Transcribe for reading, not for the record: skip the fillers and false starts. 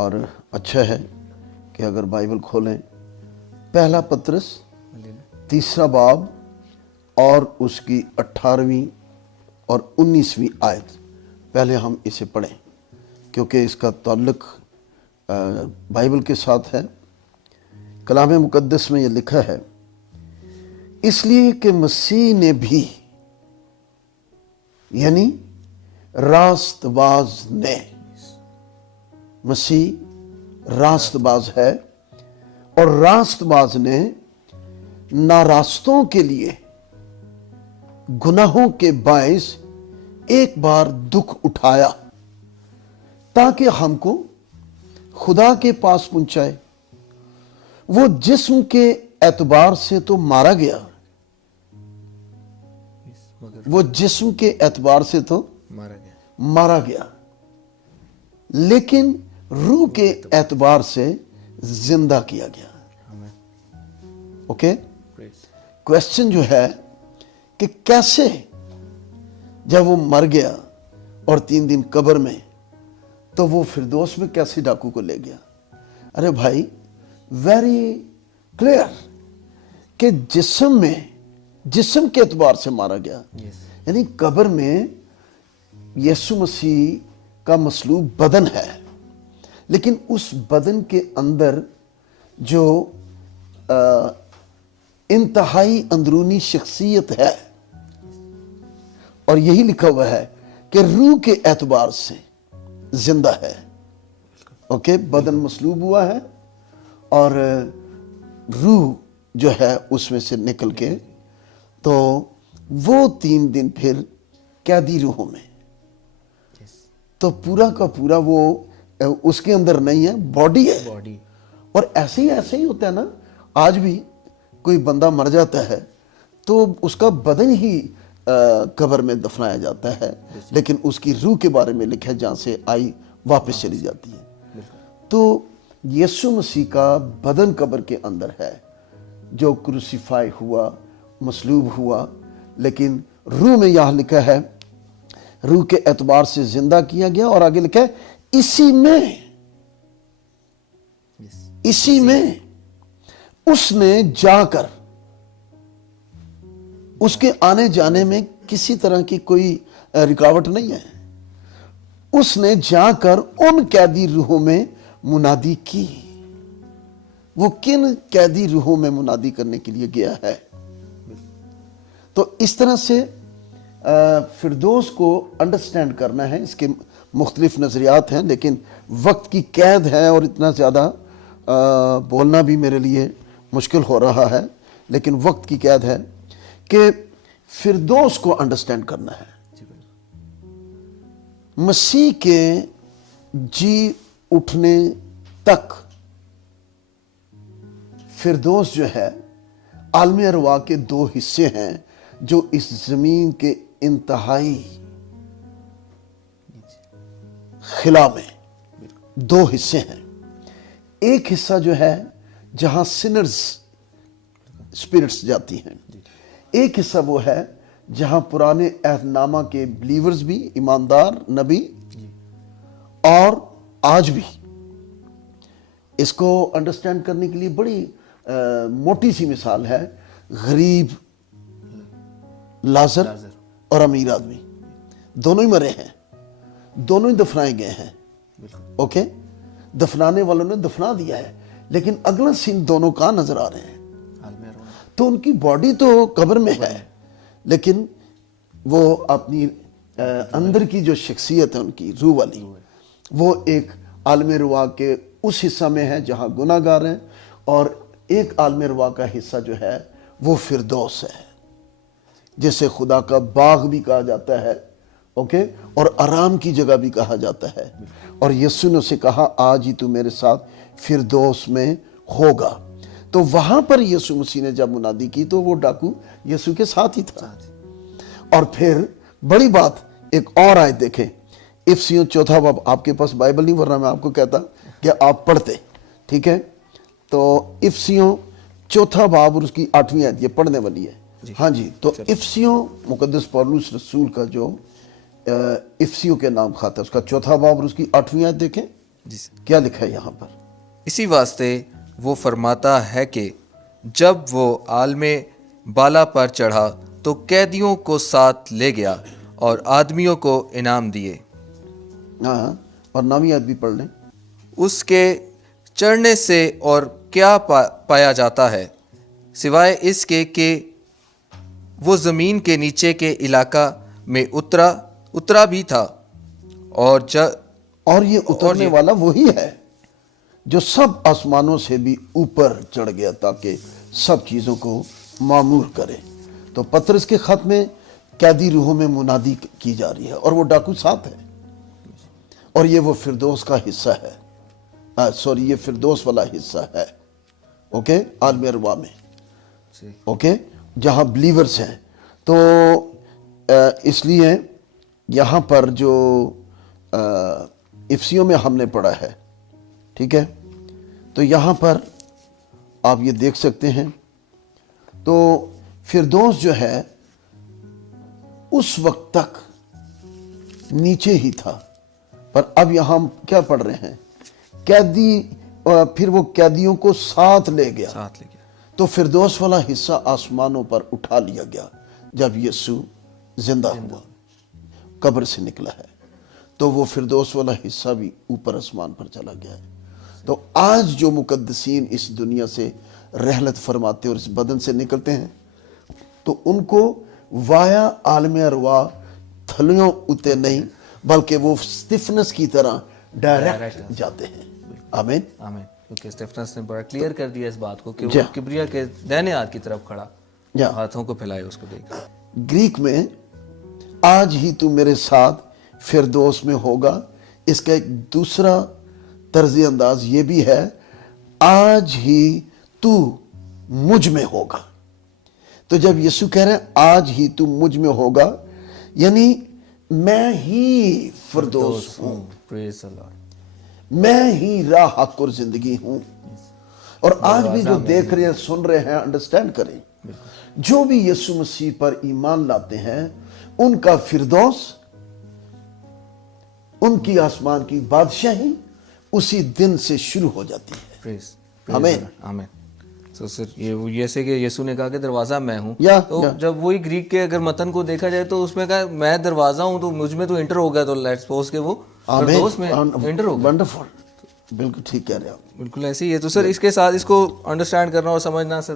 اور اچھا ہے کہ اگر بائبل کھولیں پہلا پطرس 3 باب اور اس کی 18ویں اور 19ویں آیت، پہلے ہم اسے پڑھیں کیونکہ اس کا تعلق بائبل کے ساتھ ہے۔ کلام مقدس میں یہ لکھا ہے، اس لیے کہ مسیح نے بھی، یعنی راست باز نے، مسیح راست باز ہے اور راست باز نے ناراستوں کے لیے گناہوں کے باعث ایک بار دکھ اٹھایا تاکہ ہم کو خدا کے پاس پہنچائے۔ وہ جسم کے اعتبار سے تو مارا گیا، وہ جسم کے اعتبار سے تو مارا گیا، لیکن روح کے اعتبار سے زندہ کیا گیا۔ اوکے، کویسچن جو ہے کہ کیسے جب وہ مر گیا اور 3 دن قبر میں، تو وہ فردوس میں کیسے ڈاکو کو لے گیا؟ ارے بھائی، ویری کلیئر کہ جسم کے اعتبار سے مارا گیا، یعنی قبر میں یسوع مسیح کا مصلوب بدن ہے، لیکن اس بدن کے اندر جو انتہائی اندرونی شخصیت ہے، اور یہی لکھا ہوا ہے کہ روح کے اعتبار سے زندہ ہے۔ اوکے، بدن مصلوب ہوا ہے اور روح جو ہے اس میں سے نکل کے، تو وہ 3 دن پھر قیدی روحوں میں، تو پورا کا پورا وہ اس کے اندر نہیں ہے، باڈی ہے۔ اور ایسے ہی ہوتا ہے نا، آج بھی کوئی بندہ مر جاتا ہے تو اس کا بدن ہی قبر میں دفنایا جاتا ہے، لیکن اس کی روح کے بارے میں لکھا ہے جہاں سے آئی واپس چلی جاتی ہے۔ تو یسوع مسیح کا بدن قبر کے اندر ہے جو کروسیفائی ہوا، مصلوب ہوا، لیکن روح میں یہاں لکھا ہے روح کے اعتبار سے زندہ کیا گیا، اور آگے لکھا ہے اسی میں اس نے جا کر، اس کے آنے جانے میں کسی طرح کی کوئی رکاوٹ نہیں ہے، اس نے جا کر ان قیدی روحوں میں منادی کی۔ وہ کن قیدی روحوں میں منادی کرنے کے لیے گیا ہے؟ تو اس طرح سے فردوس کو انڈرسٹینڈ کرنا ہے۔ اس کے مختلف نظریات ہیں، لیکن وقت کی قید ہے اور اتنا زیادہ بولنا بھی میرے لیے مشکل ہو رہا ہے، لیکن وقت کی قید ہے کہ فردوس کو انڈرسٹینڈ کرنا ہے۔ مسیح کے جی اٹھنے تک فردوس جو ہے، عالم ارواح کے 2 حصے ہیں جو اس زمین کے انتہائی خلا میں 2 حصے ہیں۔ ایک حصہ جو ہے جہاں سنرز اسپرٹس جاتی ہیں، ایک حصہ وہ ہے جہاں پرانے عہد نامہ کے بلیورز بھی، ایماندار نبی، اور آج بھی اس کو انڈرسٹینڈ کرنے کے لیے بڑی موٹی سی مثال ہے، غریب لازر اور امیر آدمی، دونوں ہی مرے ہیں، دونوں ہی دفنائے گئے ہیں۔ اوکے، دفنانے والوں نے دفنا دیا ہے، لیکن اگلا سین دونوں کا نظر آ رہے ہیں۔ تو ان کی باڈی تو قبر میں ہے، لیکن وہ اپنی اندر کی جو شخصیت ہے ان کی روح والی، وہ ایک عالم ارواح کے اس حصہ میں ہے جہاں گناہ گار ہیں، اور ایک عالم ارواح کا حصہ جو ہے وہ فردوس ہے، جسے خدا کا باغ بھی کہا جاتا ہے، اوکے، اور آرام کی جگہ بھی کہا جاتا ہے۔ اور یسوع نے اسے کہا آج ہی تو میرے ساتھ فردوس میں ہوگا۔ تو وہاں پر یسوع مسیح نے جب منادی کی تو وہ ڈاکو یسوع کے ساتھ ہی تھا۔ اور پھر بڑی بات ایک اور آیت دیکھیں، افسیوں 4 باب، آپ کے پاس بائبل نہیں، ورنہ میں آپ کو کہتا کہ آپ پڑھتے، ٹھیک ہے؟ تو افسیوں 4 باب اور اس کی 8ویں آیت، یہ پڑھنے والی ہے۔ ہاں جی، تو افسیوں مقدس پولس رسول کا جو افسیوں کے نام کھاتا ہے، اس کا 4 باب اور اس کی 8ویں آیت دیکھیں۔ جی کیا لکھا ہے یہاں پر؟ اسی واسطے وہ فرماتا ہے کہ جب وہ عالم بالا پر چڑھا تو قیدیوں کو ساتھ لے گیا اور آدمیوں کو انعام دیے. ہاں، اور نامی آدمی پڑھ لیں. اس کے چڑھنے سے اور کیا پایا جاتا ہے سوائے اس کے کہ وہ زمین کے نیچے کے علاقہ میں اترا بھی تھا اور یہ اترنے والا وہی ہے جو سب آسمانوں سے بھی اوپر چڑھ گیا تاکہ سب چیزوں کو معمور کرے. تو پطرس کے خط میں قیدی روحوں میں منادی کی جا رہی ہے اور وہ ڈاکو ساتھ ہے اور یہ وہ فردوس کا حصہ ہے. یہ فردوس والا حصہ ہے. اوکے، عالم ارواح میں. اوکے، جہاں بلیورز ہیں. تو اس لیے یہاں پر جو افسیوں میں ہم نے پڑھا ہے، ٹھیک ہے، تو یہاں پر آپ یہ دیکھ سکتے ہیں. تو فردوس جو ہے اس وقت تک نیچے ہی تھا، پر اب یہاں ہم کیا پڑھ رہے ہیں؟ قیدی، پھر وہ قیدیوں کو ساتھ لے گیا. تو فردوس والا حصہ آسمانوں پر اٹھا لیا گیا جب یسوع زندہ ہوا، قبر سے نکلا ہے. تو وہ فردوس والا حصہ بھی اوپر آسمان پر چلا گیا ہے. تو آج جو مقدسین اس دنیا سے رحلت فرماتے اور اس بدن سے نکلتے ہیں تو ان کو وایا عالم ارواح تھلیوں اتے نہیں بلکہ وہ اسٹیفنس کی طرح ڈائریکٹ جاتے ہیں. آمین. آمین. کیونکہ اسٹیفنس نے بڑا کلیئر کر دیا اس بات کو کہ وہ کبریا کے دائنے ہاتھ کی طرف کھڑا ہاتھوں کو پھیلائے اس کو دیکھ. گریک میں آج ہی تو میرے ساتھ فردوس میں ہوگا، اس کا ایک دوسرا طرز انداز یہ بھی ہے، آج ہی تو مجھ میں ہوگا. تو جب یسوع کہہ رہے ہیں آج ہی تو مجھ میں ہوگا، یعنی میں ہی فردوس ہوں، میں ہی راہ حق اور زندگی ہوں. اور آج بھی جو دیکھ رہے ہیں، سن رہے ہیں، انڈرسٹینڈ کریں، جو بھی یسوع مسیح پر ایمان لاتے ہیں ان کا فردوس، ان کی آسمان کی بادشاہی اسی دن سے شروع ہو جاتی ہے. آمین. آمین. تو سر یہ جیسے کہ یسوع نے کہا کہ دروازہ میں ہوں، تو یا جب وہی گریک کے اگر متن کو دیکھا جائے تو اس میں کہا میں دروازہ ہوں، تو مجھ میں تو انٹر ہو گیا، تو لیٹس سپوز کہ وہ فردوس میں انٹر ہو گیا. ونڈرفل، بالکل ٹھیک کہہ رہے ہیں آپ. بالکل ایسے ہی ہے. تو سر اس کے ساتھ اس کو انڈرسٹینڈ کرنا اور سمجھنا سر